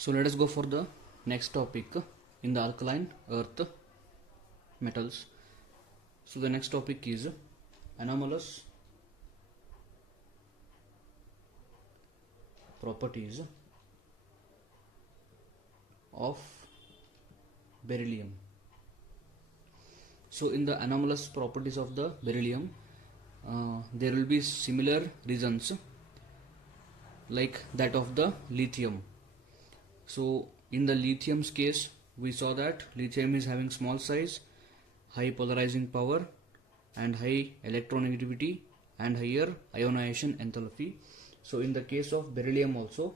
So let us go for the next topic in the alkaline earth metals. So the next topic is anomalous properties of beryllium. So in the anomalous properties of the beryllium, there will be similar reasons like that of the lithium. So in the lithium's case, we saw that lithium is having small size, high polarizing power and high electronegativity and higher ionization enthalpy. So in the case of beryllium also,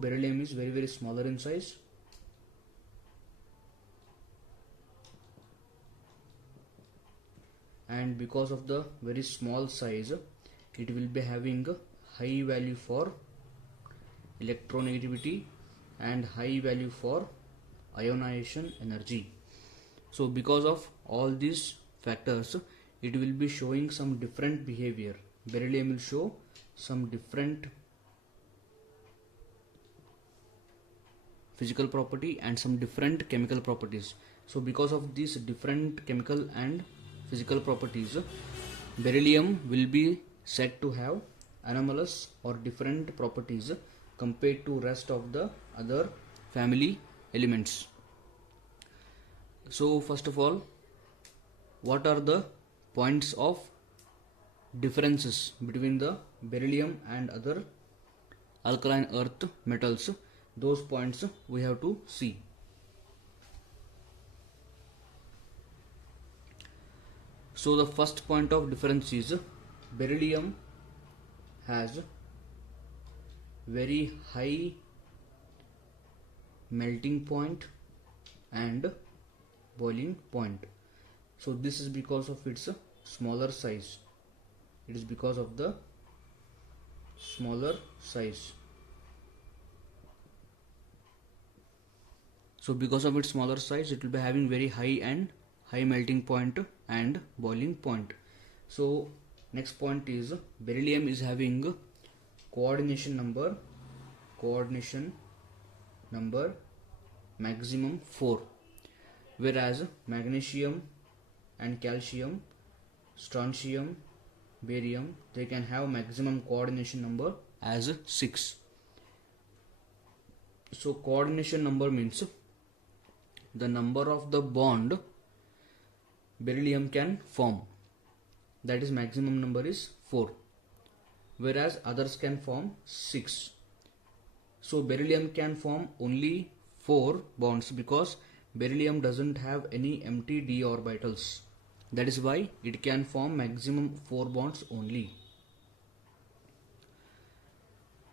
beryllium is very smaller in size, and because of the very small size, it will be having high value for electronegativity and high value for ionization energy. So because of all these factors, it will be showing some different behavior. Beryllium will show some different physical property and some different chemical properties. So because of these different chemical and physical properties, beryllium will be said to have anomalous or different properties compared to rest of the other family elements. So first of all, what are the points of differences between the beryllium and other alkaline earth metals? Those points we have to see. So the first point of difference is beryllium has very high melting point and boiling point. So this is because of its smaller size. It is because of the smaller size. So because of its smaller size, it will be having very high melting point and boiling point. So next point is beryllium is having coordination number maximum 4, whereas magnesium and calcium, strontium, barium, they can have maximum coordination number as 6. So coordination number means the number of the bond beryllium can form, that is maximum number is 4, whereas others can form 6. So beryllium can form only 4 bonds because beryllium doesn't have any empty d orbitals. That is why it can form maximum 4 bonds only.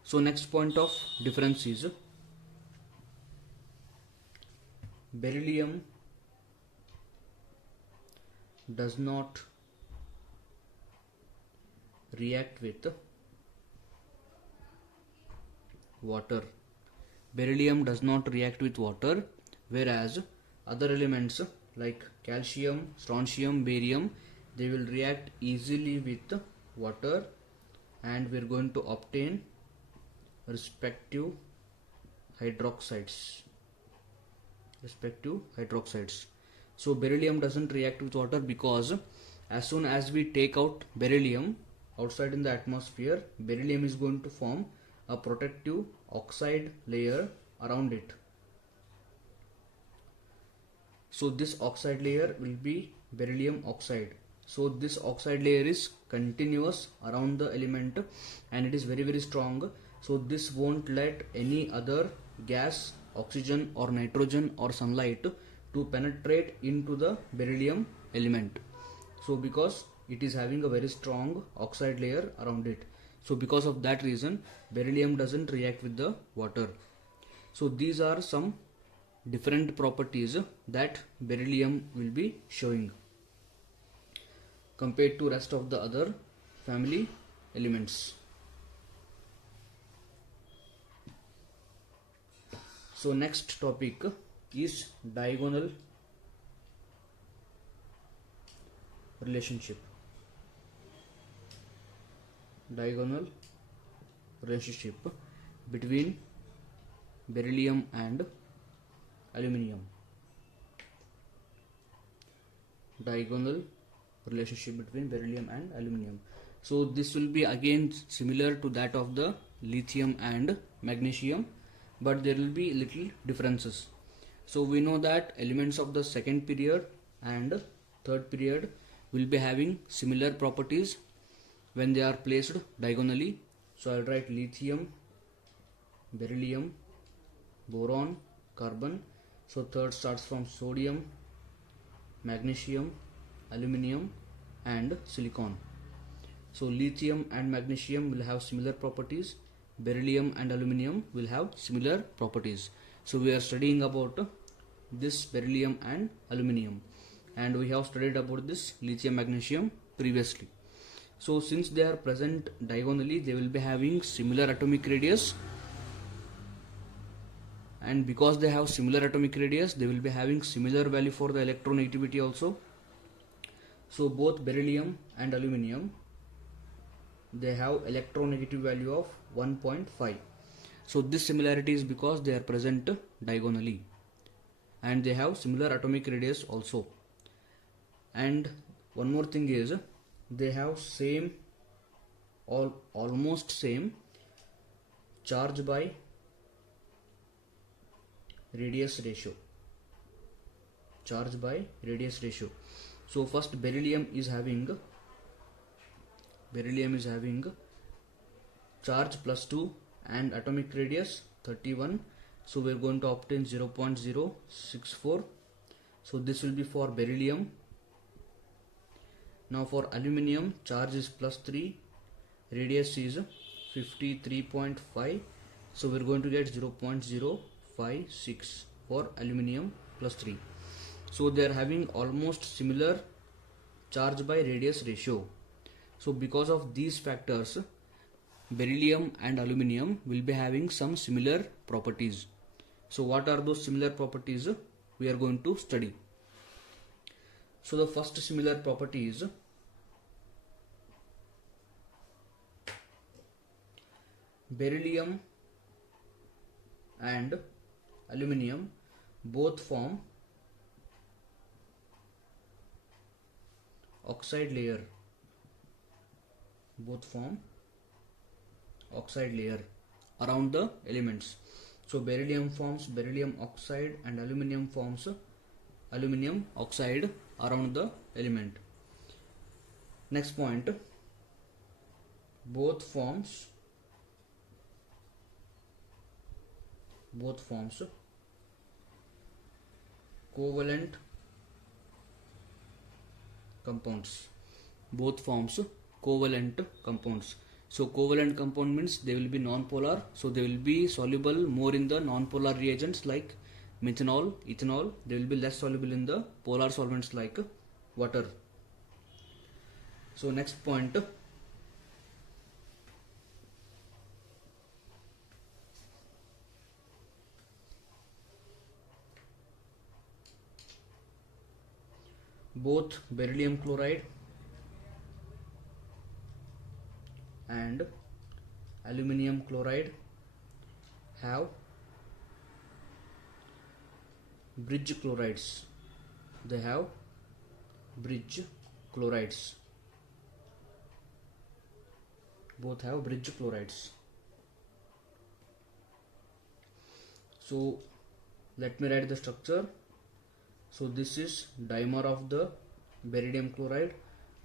So next point of difference is beryllium does not react with water. Beryllium does not react with water, whereas other elements like calcium, strontium, barium, they will react easily with water, and we are going to obtain respective hydroxides. So beryllium doesn't react with water because as soon as we take out beryllium outside in the atmosphere, beryllium is going to form a protective oxide layer around it. So this oxide layer will be beryllium oxide. So this oxide layer is continuous around the element and it is very strong. So this won't let any other gas, oxygen or nitrogen or sunlight to penetrate into the beryllium element. So because it is having a very strong oxide layer around it. So because of that reason, beryllium doesn't react with the water. So these are some different properties that beryllium will be showing compared to rest of the other family elements. So next topic is diagonal relationship. diagonal relationship between beryllium and aluminium. Diagonal relationship between beryllium and aluminium. So this will be again similar to that of the lithium and magnesium, but there will be little differences. So we know that elements of the second period and third period will be having similar properties when they are placed diagonally. So I'll write lithium, beryllium, boron, carbon. So third starts from sodium, magnesium, aluminium and silicon. So lithium and magnesium will have similar properties, beryllium and aluminium will have similar properties. So we are studying about this beryllium and aluminium, and we have studied about this lithium magnesium previously. So since they are present diagonally, they will be having similar atomic radius, and because they have similar atomic radius, they will be having similar value for the electronegativity also. So both beryllium and aluminium, they have electronegative value of 1.5. So this similarity is because they are present diagonally and they have similar atomic radius also. And one more thing is they have same or almost same charge by radius ratio. Charge by radius ratio. So first beryllium is having charge plus 2 and atomic radius 31. So we are going to obtain 0.064. So this will be for beryllium. Now for aluminium, charge is plus 3, radius is 53.5. So we are going to get 0.056 for aluminium plus 3. So they are having almost similar charge by radius ratio. So because of these factors, beryllium and aluminium will be having some similar properties. So what are those similar properties we are going to study? So the first similar property is beryllium and aluminium both form oxide layer. Both form oxide layer around the elements. So beryllium forms beryllium oxide and aluminium forms aluminium oxide around the element. Next point, both forms covalent compounds. Both forms covalent compounds. So covalent compound means they will be non-polar, so they will be soluble more in the non-polar reagents like methanol, ethanol. They will be less soluble in the polar solvents like water. So next point, both beryllium chloride and aluminium chloride have bridge chlorides. They have bridge chlorides. Both have bridge chlorides. So let me write the structure. So this is dimer of the beryllium chloride,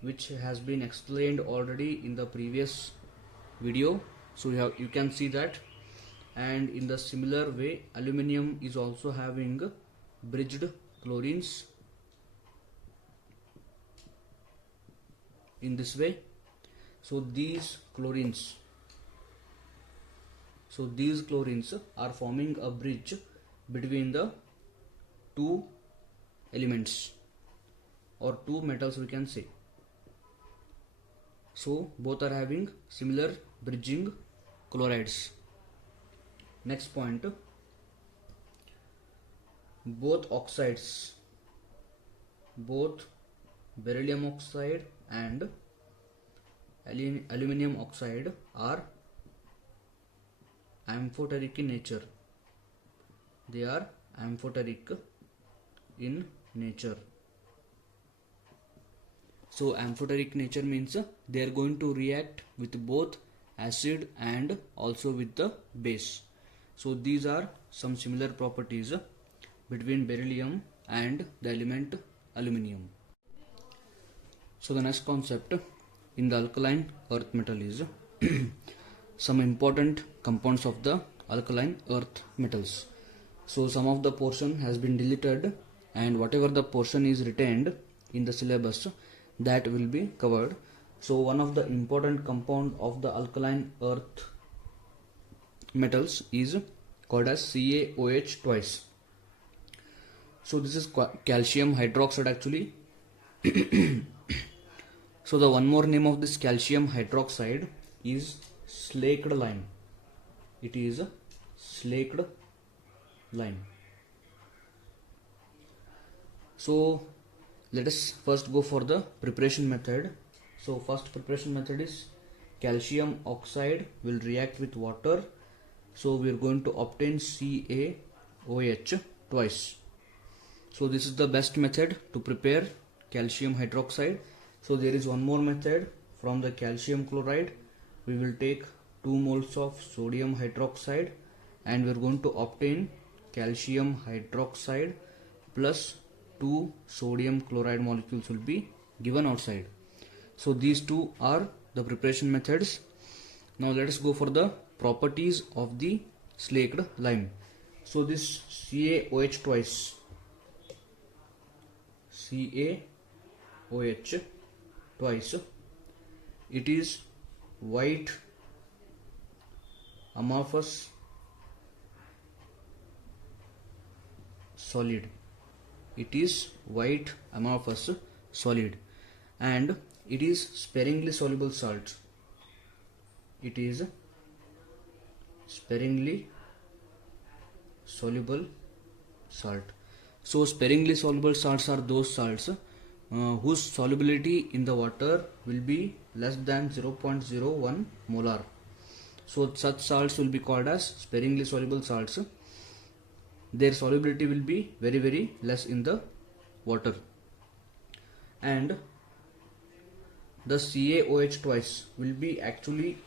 which has been explained already in the previous video. So you can see that. And in the similar way, aluminium is also having bridged chlorines in this way. So these chlorines are forming a bridge between the two elements or two metals, we can say. So both are having similar bridging chlorides. Next point, both oxides, both beryllium oxide and aluminum oxide are amphoteric in nature. They are amphoteric in nature. So amphoteric nature means they are going to react with both acid and also with the base. So these are some similar properties between beryllium and the element aluminium. So the next concept in the alkaline earth metal is some important compounds of the alkaline earth metals. So some of the portion has been deleted, and whatever the portion is retained in the syllabus, that will be covered. So one of the important compound of the alkaline earth metals is called as CaOH twice. So this is calcium hydroxide actually. So the one more name of this calcium hydroxide is slaked lime. It is slaked lime. So let us first go for the preparation method. So first preparation method is calcium oxide will react with water. So we are going to obtain CaOH twice. So this is the best method to prepare calcium hydroxide. So there is one more method. From the calcium chloride we will take 2 moles of sodium hydroxide and we are going to obtain calcium hydroxide plus 2 sodium chloride molecules will be given outside. So these two are the preparation methods. Now let us go for the properties of the slaked lime. So this CaOH twice, CaOH twice, it is white amorphous solid. It is white amorphous solid and it is sparingly soluble salt. It is sparingly soluble salt. So sparingly soluble salts are those salts whose solubility in the water will be less than 0.01 molar. So such salts will be called as sparingly soluble salts. Their solubility will be very, very less in the water. And the CaOH twice will be actually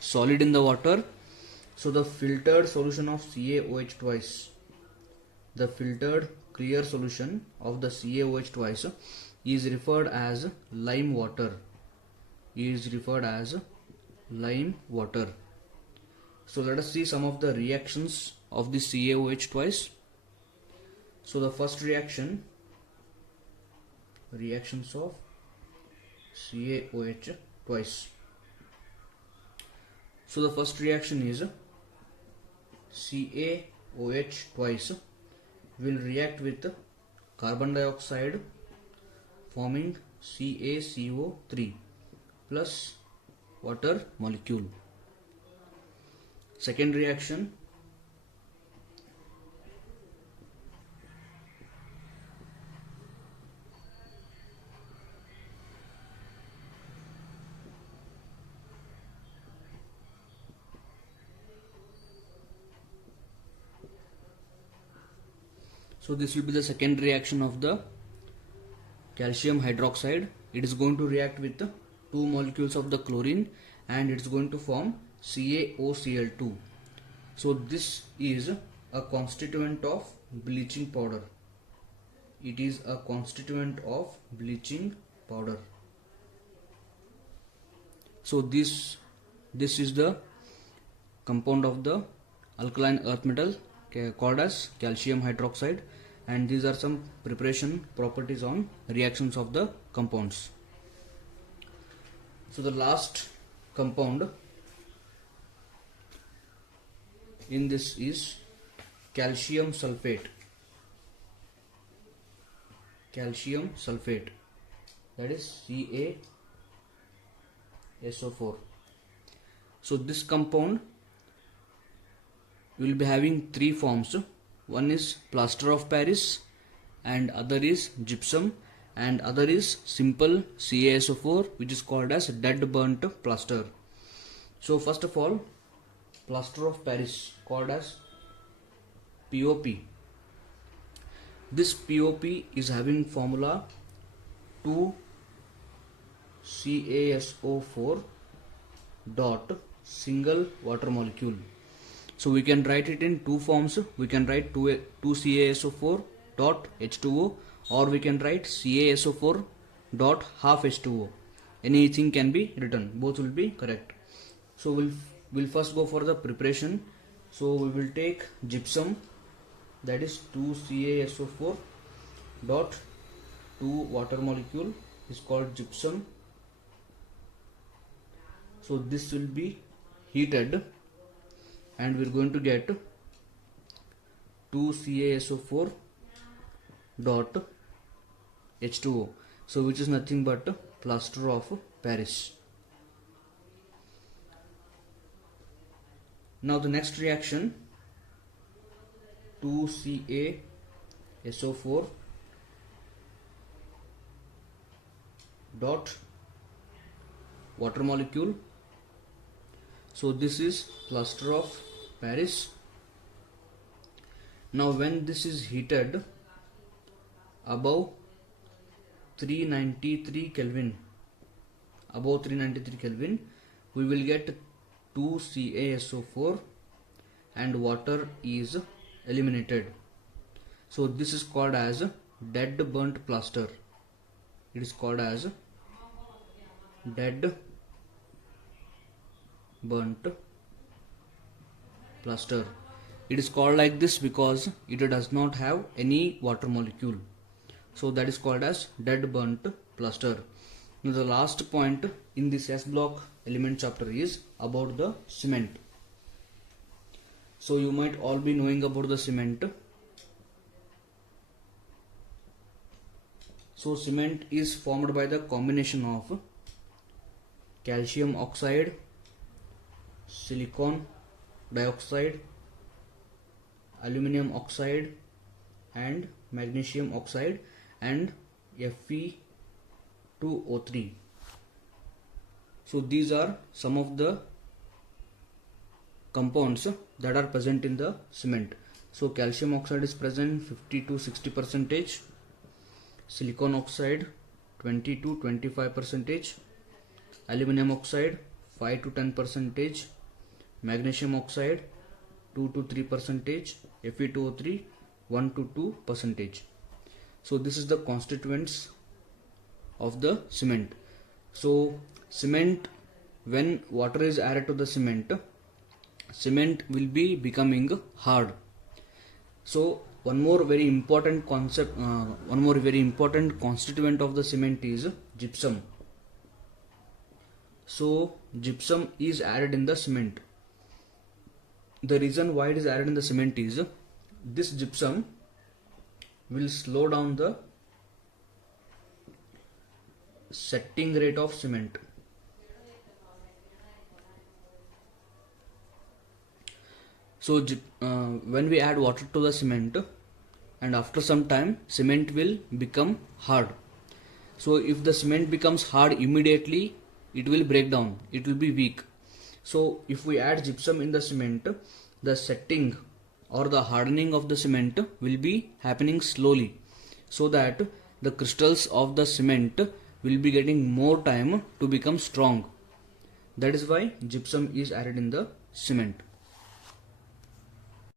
solid in the water. So the filtered solution of CaOH twice, the filtered clear solution of the CaOH twice is referred as lime water. Is referred as lime water. So let us see some of the reactions of the CaOH twice. So the first reactions of CaOH twice. So the first reaction is CaOH twice will react with carbon dioxide forming CaCO3 plus water molecule. Second reaction, so this will be the second reaction of the calcium hydroxide. It is going to react with 2 molecules of the chlorine and it is going to form CaOCl2. So this is a constituent of bleaching powder. It is a constituent of bleaching powder. So this is the compound of the alkaline earth metal called as calcium hydroxide, and these are some preparation properties on reactions of the compounds. So the last compound in this is calcium sulfate. Calcium sulfate, that is CaSO4. So this compound will be having 3 forms. One is plaster of Paris and other is gypsum and other is simple CaSO4, which is called as dead burnt plaster. So first of all, plaster of Paris, called as POP. This POP is having formula 2CaSO4 dot single water molecule. So we can write it in two forms. We can write 2CaSO4 dot H2O, or we can write CaSO4 dot half H2O. Anything can be written, both will be correct. So we'll first go for the preparation. So we will take gypsum, that is 2CaSO4 dot 2 water molecule is called gypsum. So this will be heated and we're going to get 2CaSO4 dot H2O, so which is nothing but plaster of Paris. Now the next reaction, 2CaSO4 dot water molecule. So this is plaster of Paris. Now when this is heated above 393 Kelvin, we will get 2CaSO4 and water is eliminated. So this is called as dead burnt plaster. It is called as dead burnt plaster. It is called like this because it does not have any water molecule. So that is called as dead burnt plaster. Now the last point in this S block element chapter is about the cement. So you might all be knowing about the cement. So cement is formed by the combination of calcium oxide, silicon dioxide, aluminum oxide and magnesium oxide and Fe2O3. So these are some of the compounds that are present in the cement. So calcium oxide is present 50 to 60%, silicon oxide 20 to 25%, aluminum oxide 5 to 10%, magnesium oxide 2 to 3%, Fe2O3 1 to 2%. So this is the constituents of the cement. So cement, when water is added to the cement will be becoming hard. So one more very important constituent of the cement is gypsum. So gypsum is added in the cement. The reason why it is added in the cement is this gypsum will slow down the setting rate of cement. So when we add water to the cement and after some time cement will become hard. So if the cement becomes hard immediately, it will break down, it will be weak. So if we add gypsum in the cement, the setting or the hardening of the cement will be happening slowly, so that the crystals of the cement will be getting more time to become strong. That is why gypsum is added in the cement.